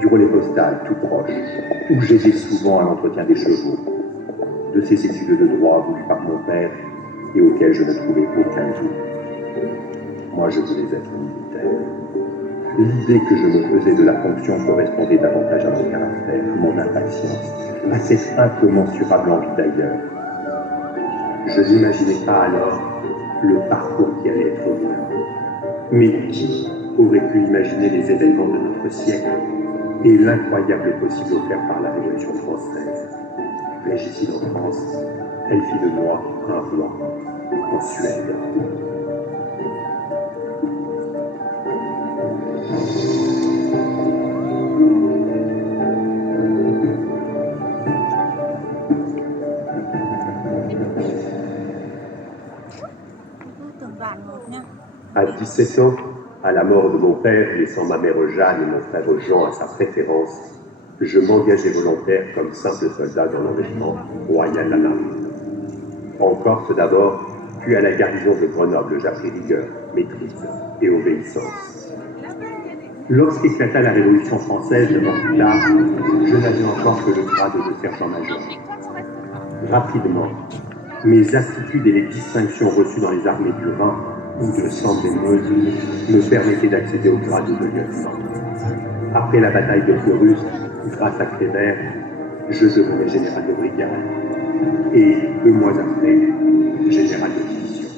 du relais postal tout proche, où j'aidais souvent à l'entretien des chevaux, de ces études de droit voulues par mon père et auxquelles je ne trouvais aucun goût. Moi, je voulais être militaire. L'idée que je me faisais de la fonction correspondait davantage à mon caractère, à mon impatience, à cette incommensurable envie d'ailleurs. Je n'imaginais pas alors le parcours qui allait être le mien. Mais qui aurait pu imaginer les événements de notre siècle et l'incroyable possible offert par la Révolution française? Régicide en France, elle fit de moi un roi en Suède. À 17 ans, à la mort de mon père, laissant ma mère Jeanne et mon frère Jean à sa préférence, je m'engageai volontaire comme simple soldat dans le régiment royal de la marine. En Corse d'abord, puis à la garnison de Grenoble, j'appris rigueur, maîtrise et obéissance. Lorsqu'éclata la Révolution française, 9 ans plus tard, je n'avais encore que le grade de sergent-major. Rapidement, mes aptitudes et les distinctions reçues dans les armées du Rhin ou de Sambre-et-Meuse me permettaient d'accéder au grade de lieutenant. Après la bataille de Fleurus, grâce à Kléber, je devenais général de brigade. Et 2 mois après, général de division.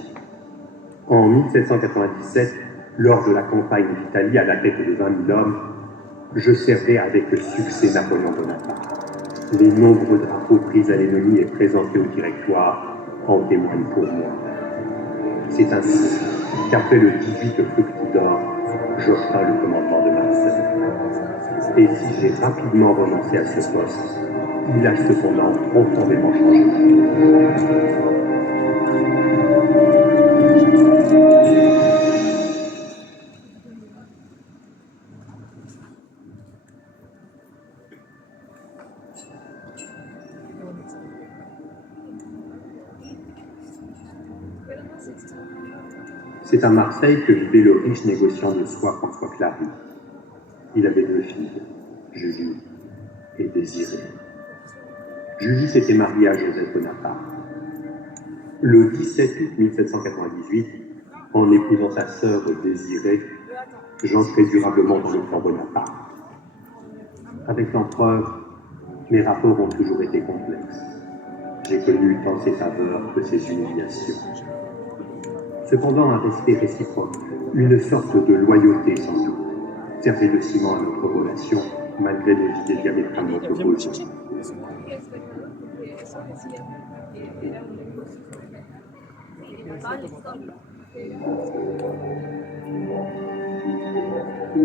En 1797, lors de la campagne d'Italie à la tête de 20 000 hommes, je servais avec succès Napoléon Bonaparte. Les nombreux drapeaux pris à l'ennemi et présentés au directoire en témoignent pour moi. C'est ainsi qu'après le 18 Fructidor, j'obtins le commandement de Marseille. Et si j'ai rapidement renoncé à ce poste, il a cependant profondément changé. C'est à Marseille que vivait le riche négociant de soie François Clary. Il avait 2 filles, Julie et Désirée. Julie s'était mariée à Joseph Bonaparte. Le 17 août 1798, en épousant sa sœur Désirée, j'entrai durablement dans le clan Bonaparte. Avec l'empereur, mes rapports ont toujours été complexes. J'ai connu tant ses faveurs que ses humiliations. Cependant, un respect réciproque, une sorte de loyauté sans doute, servait de ciment à notre relation, malgré nos idées diamétralement opposées.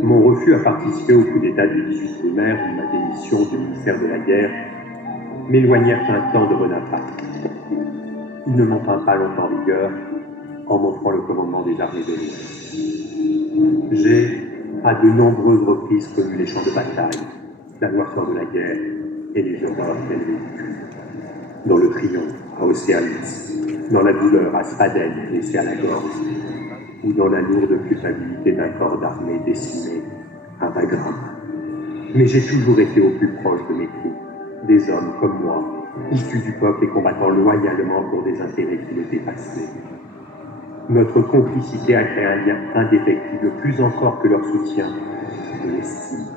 Mon refus à participer au coup d'État du 18 Brumaire et ma démission du ministère de la Guerre m'éloignèrent un temps de Bonaparte. Il ne m'en tint pas longtemps rigueur en m'offrant le commandement des armées de l'Ouest. J'ai, à de nombreuses reprises, connu les champs de bataille, la noirceur de la guerre et les horreurs qu'elle véhicule. Dans le triomphe, à Austerlitz, dans la douleur à Spadelle, laissée à la gorge, ou dans la lourde culpabilité d'un corps d'armée décimé à Wagram. Mais j'ai toujours été au plus proche de mes troupes, des hommes comme moi, issus du peuple et combattant loyalement pour des intérêts qui me dépassaient. Notre complicité a créé un lien indéfectible, plus encore que leur soutien, de l'estime.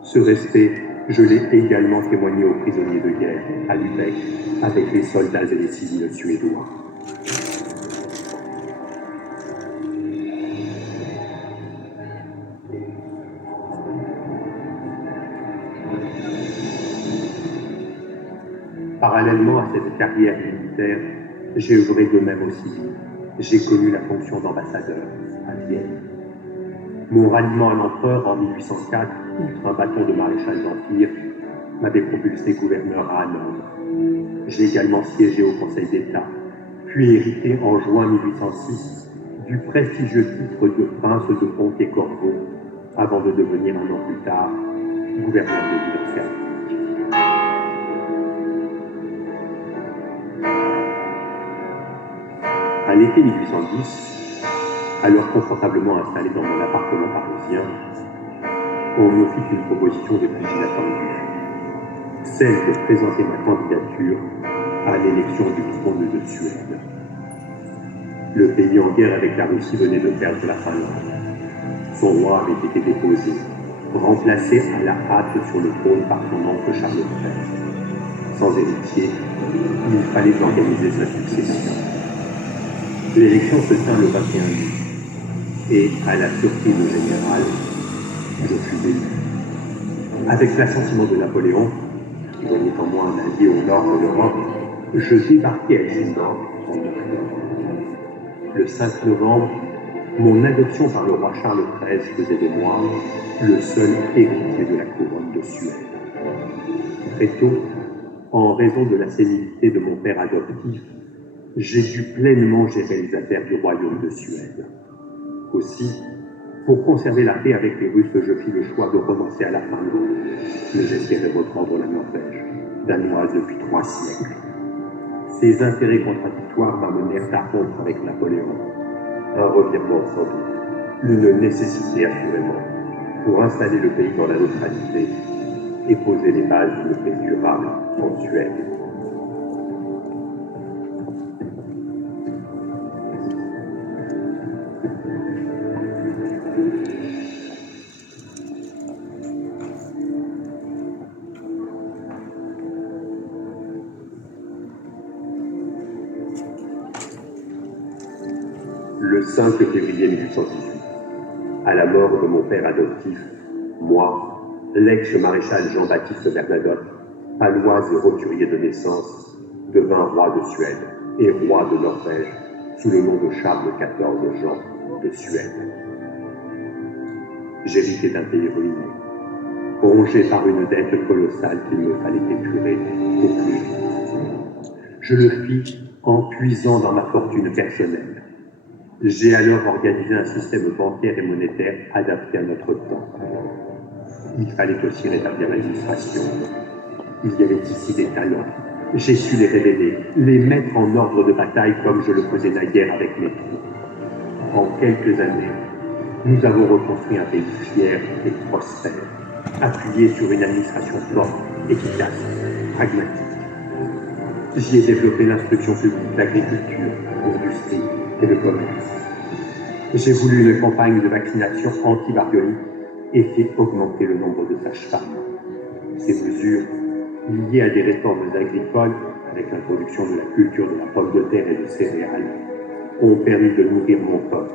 Ce respect, je l'ai également témoigné aux prisonniers de guerre, à Lübeck, avec les soldats et les civils suédois. Parallèlement à cette carrière militaire, j'ai œuvré de même au civil. J'ai connu la fonction d'ambassadeur à Vienne. Mon ralliement à l'empereur en 1804, outre un bâton de maréchal d'Empire, m'avait propulsé gouverneur à Hanovre. J'ai également siégé au Conseil d'État, puis hérité en juin 1806 du prestigieux titre de prince de Conti-Corvo, avant de devenir un an plus tard gouverneur de l'Université. À l'été 1810, alors confortablement installé dans mon appartement parisien, on me fit une proposition de plus inattendue, celle de présenter ma candidature à l'élection du trône de Suède. Le pays en guerre avec la Russie venait de perdre la Finlande. Son roi avait été déposé, remplacé à la hâte sur le trône par son oncle Charles XIII. Sans héritier, il fallait organiser sa succession. L'élection se tint le 21 août, et à la surprise générale, je fus élu. Avec l'assentiment de Napoléon, qui voyait en moi un allié au nord de l'Europe, je débarquai à Helsingborg en octobre. Le 5 novembre, mon adoption par le roi Charles XIII faisait de moi le seul héritier de la couronne de Suède. Très tôt, en raison de la sénilité de mon père adoptif, j'ai dû pleinement gérer les affaires du royaume de Suède. Aussi, pour conserver la paix avec les Russes, je fis le choix de renoncer à la Finlande, mais j'espérais reprendre la Norvège, danoise depuis 3 siècles. Ces intérêts contradictoires m'amenèrent à rompre avec Napoléon. Un revirement sans doute, une nécessité assurément, pour installer le pays dans la neutralité et poser les bases d'une paix durable en Suède. Le 5 février 1818, à la mort de mon père adoptif, moi, l'ex-maréchal Jean-Baptiste Bernadotte, palois et roturier de naissance, devint roi de Suède et roi de Norvège sous le nom de Charles XIV Jean de Suède. J'héritais d'un pays ruiné, rongé par une dette colossale qu'il me fallait épurer au plus vite. Je le fis en puisant dans ma fortune personnelle. J'ai alors organisé un système bancaire et monétaire adapté à notre temps. Il fallait aussi rétablir l'administration. Il y avait ici des talents. J'ai su les révéler, les mettre en ordre de bataille comme je le faisais naguère avec mes troupes. En quelques années, nous avons reconstruit un pays fier et prospère, appuyé sur une administration forte, efficace, pragmatique. J'y ai développé l'instruction publique, l'agriculture, l'industrie et le commerce. J'ai voulu une campagne de vaccination anti-variolique et fait augmenter le nombre de sages-femmes. Ces mesures, liées à des réformes agricoles, avec l'introduction de la culture de la pomme de terre et de céréales, ont permis de nourrir mon peuple,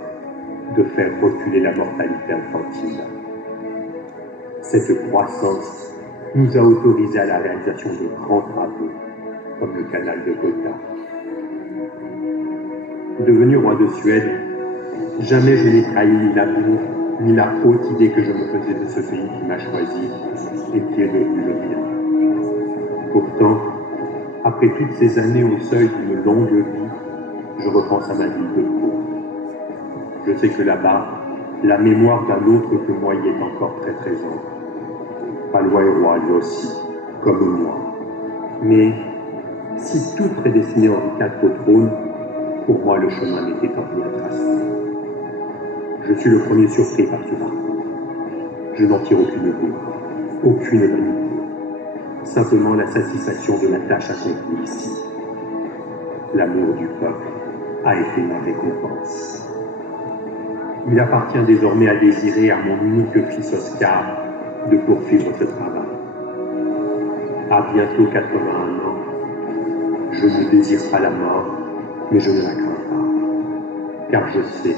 de faire reculer la mortalité infantile. Cette croissance nous a autorisés à la réalisation de grands travaux, comme le canal de Gotha. Devenu roi de Suède, jamais je n'ai trahi ni l'amour, ni la haute idée que je me faisais de ce pays qui m'a choisi et qui est devenu le mien. Pourtant, après toutes ces années au seuil d'une longue vie, je repense à ma ville de Pau. Je sais que là-bas, la mémoire d'un autre que moi y est encore très présente. Palois est roi, lui aussi, comme moi. Mais si tout prédestinait Henri IV au trône, pour moi le chemin n'était pas plus à tracer. Je suis le premier surpris par ce parcours. Je n'en tire aucune gloire, aucune vanité. Simplement la satisfaction de la tâche accomplie ici. L'amour du peuple a été ma récompense. Il appartient désormais à désirer à mon unique fils Oscar de poursuivre ce travail. À bientôt 81 ans, je ne désire pas la mort, mais je ne la crains pas, car je sais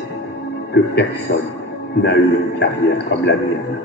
que personne n'a eu une carrière comme la mienne.